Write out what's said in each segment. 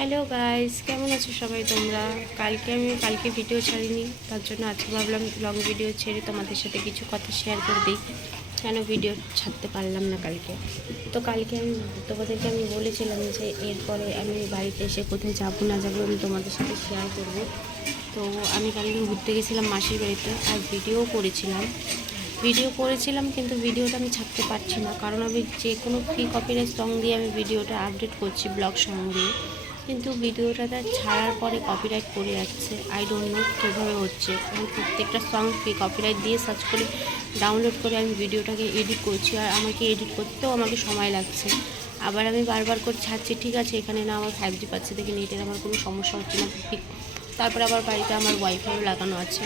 Hello guys কেমন আছো সবাই তোমরা? কালকে আমি কালকে ভিডিও ছাড়িনি। তার জন্য আজকে ভাবলাম লং ভিডিও ছেড়ে তোমাদের সাথে কিছু কথা শেয়ার করে দিই। কেন ভিডিও ছাড়তে পারলাম না কালকে? তো কালকে আমি তোমাদেরকে আমি বলেছিলাম যে এরপরে আমি বাড়িতে এসে কোথায় যাব, না যাব আমি তোমাদের সাথে শেয়ার করব। তো আমি কালকে ঘুরতে গেছিলাম মাসির বাড়িতে আর ভিডিও করেছিলাম। ভিডিও করেছিলাম কিন্তু ভিডিওটা আমি ছাড়তে পারছি না। কারণ আমি যে কোনো ফ্রি কপিরাইট সং দিয়ে আমি ভিডিওটা আপডেট করছি ব্লগ সং দিয়ে। কিন্তু ভিডিওটা ছাড়ার পরে কপিরাইট পড়ে যাচ্ছে আই ডোন্ট নো কীভাবে হচ্ছে। আমি প্রত্যেকটা সং ফ্রি কপিরাইট দিয়ে সার্চ করে ডাউনলোড করে আমি ভিডিওটাকে এডিট করছি আর আমাকে এডিট করতেও আমাকে সময় লাগছে। আবার আমি বারবার করে ছাড়ছি, ঠিক আছে, এখানে না, আমার ফাইভ জি পাচ্ছে দেখে নেটের আমার কোনো সমস্যা হচ্ছে না। ঠিক। তারপরে আবার বাড়িতে আমার ওয়াইফাইও লাগানো আছে।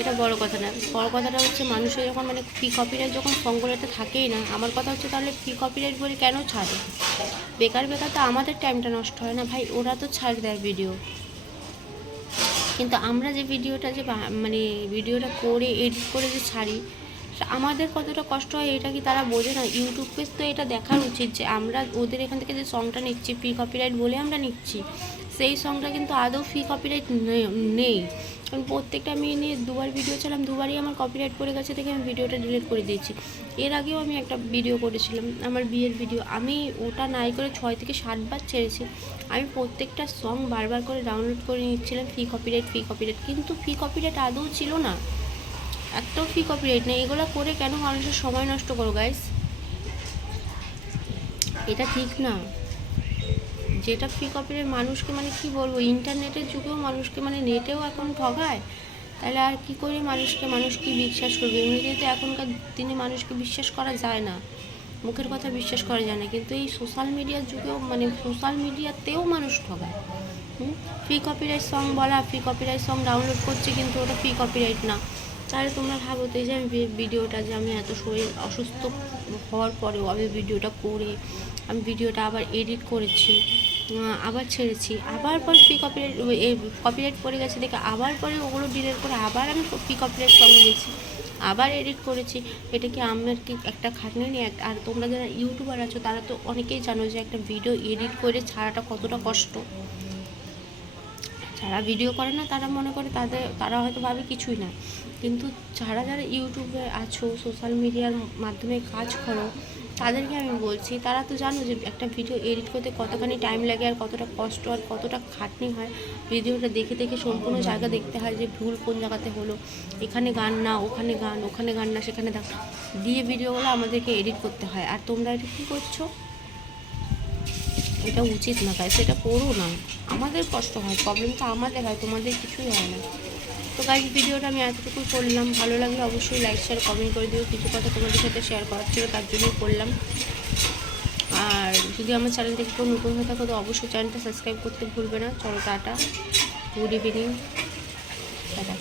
এটা বড় কথা না বড় কথাটা হচ্ছে মানুষের যখন মানে ফ্রি কপিরাইট যখন সঙ্গলাতে থাকেই না, আমার কথা হচ্ছে তাহলে ফ্রি কপিরাইট বলে কেন ছাড়ে? বেকার বেকার তো আমাদের টাইমটা নষ্ট হয় না ভাই, ওরা তো ছাড় দেয় ভিডিও কিন্তু আমরা যে ভিডিওটা যে মানে ভিডিওটা করে এডিট করে যে ছাড়ি আমাদের কতটা কষ্ট হয় এটা কি তারা বোঝে না? ইউটিউবে তো এটা দেখার উচিত যে আমরা ওদের এখান থেকে যে সংটা নিচ্ছি ফ্রি কপিরাইট বলে আমরা নিচ্ছি, সেই সংটা কিন্তু আদৌ ফ্রি কপিরাইট নেই। কারণ প্রত্যেকটা আমি নিয়ে দুবার ভিডিও চালাম, দুবারই আমার কপিরাইট পড়ে গেছে দেখে আমি ভিডিওটা ডিলিট করে দিয়েছি। এর আগেও আমি একটা ভিডিও করেছিলাম, আমার বিয়ের ভিডিও আমি ওটা নাই করে ছয় থেকে সাতবার ছেড়েছি। আমি প্রত্যেকটা সং বারবার করে ডাউনলোড করে নিচ্ছিলাম ফ্রি কপিরাইট ফ্রি কপিরাইট কিন্তু ফ্রি কপিরাইট আদৌ ছিল না। একটাও ফ্রি কপিরাইট নেই। এগুলো করে কেন মানুষের সময় নষ্ট করো গাইস এটা ঠিক না। যেটা ফ্রি কপিরাইট মানুষকে মানে কি বলব ইন্টারনেটের যুগেও মানুষকে মানে নেটেও এখন ঠগায়, তাহলে আর কি করে মানুষকে, মানুষ কি বিশ্বাস করবে? এমনিতেই তো এখনকার দিনে মানুষকে বিশ্বাস করা যায় না, মুখের কথা বিশ্বাস করা যায় না, কিন্তু এই সোশ্যাল মিডিয়ার যুগেও মানে সোশ্যাল মিডিয়াতেও মানুষ ঠগায়। ফ্রি কপিরাইট সং বলা ফ্রি কপিরাইট সং ডাউনলোড করছে কিন্তু ওটা ফ্রি কপিরাইট না। তাহলে তোমরা ভাবো তো এই যে আমি ভিডিওটা যে আমি এত শরীর অসুস্থ হওয়ার পরেও আমি ভিডিওটা করে আমি ভিডিওটা আবার এডিট করেছি আবার ছেড়েছি, আবার পরে ফ্রি কপিরাইট কপিরাইট পড়ে গেছে দেখে আবার পরে ওগুলো ডিলেট করে আবার আমি ফ্রি কপিরাইট সং দিয়েছি আবার এডিট করেছি। এটা কি আমার কি একটা খাটনি নেই আর তোমরা যারা ইউটিউবার আছো, তারা তো অনেকেই জানো যে একটা ভিডিও এডিট করে ছাড়াটা কতটা কষ্ট। যারা ভিডিও করে না, তারা মনে করে তাদের, তারা হয়তো ভাবে কিছুই না। কিন্তু যারা যারা ইউটিউবে আছো সোশ্যাল মিডিয়ার মাধ্যমে কাজ করো তাদেরকে আমি বলছি, তারা তো জানো যে একটা ভিডিও এডিট করতে কতখানি টাইম লাগে আর কতটা কষ্ট আর কতটা খাটনি হয়। ভিডিওটা দেখে দেখে সম্পূর্ণ জায়গা দেখতে হয় যে ভুল কোন জায়গাতে হলো। এখানে গান না, ওখানে গান ওখানে গান না, সেখানে দেখ দিয়ে ভিডিওগুলো আমাদেরকে এডিট করতে হয়। আর তোমরা এটা কী করছ? এটা উচিত না তাই সেটা করো না। আমাদের কষ্ট হয় প্রবলেম তো আমাদের হয়, তোমাদের কিছুই হয় না। তো গাইজ ভিডিওটা আমি এতটুকুই করলাম। ভালো লাগলে অবশ্যই লাইক শেয়ার কমেন্ট করে দিও। কিছু কথা তোমাদের সাথে শেয়ার করার ছিল, তার জন্যই করলাম। আর যদি আমার চ্যানেল থেকে কেউ নতুন হয়ে থাকো, তো অবশ্যই চ্যানেলটা সাবস্ক্রাইব করতে ভুলবে না। চলো টাটা গুড ইভিনিং টাটা